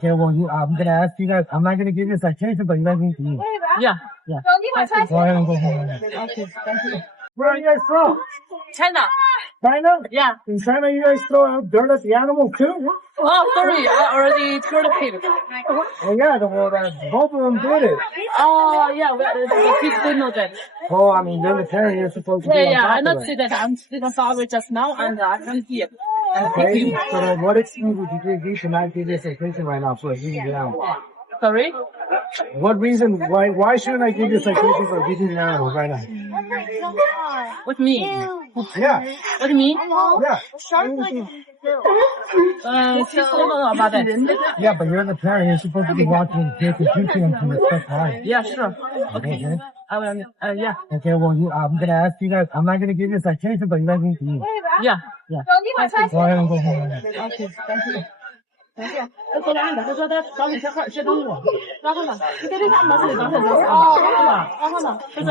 Okay, well, I'm gonna ask you guys. I'm not gonna give you a citation, but you guys need to leave. Yeah. Yeah. Go ahead and go home. Okay, thank you. Where are you guys from? China. China? Yeah. In China, you guys throw out dirt at the animals too? Oh, sorry, I already told him. Oh yeah, both of them did it. Oh, yeah, the kids don't know that. Oh, I mean, they're the parent. You're supposed to be on Yeah, top I of not it. see that. I'm sitting sorry just now, and I can see it. Okay, so then what excuse would you give? You should not give this citation right now for using the animal. Sorry? What reason? Why shouldn't I give you a citation for using the animals right now? What mean? Yeah, What mean? yeah. Kids don't know about that. Yeah, but you're the parent. You're supposed to be watching the kids and teaching them to respect life. Yeah, sure. Okay. Okay. I will, yeah. Okay, well, I'm gonna ask you guys. I'm not gonna give you a citation, but you guys need to leave. Yeah. Yeah. Go ahead and go home. Okay, thank you. 他说两个，他说他早上先等我，然后呢，这个他没事，早上就啊，然后呢，就是。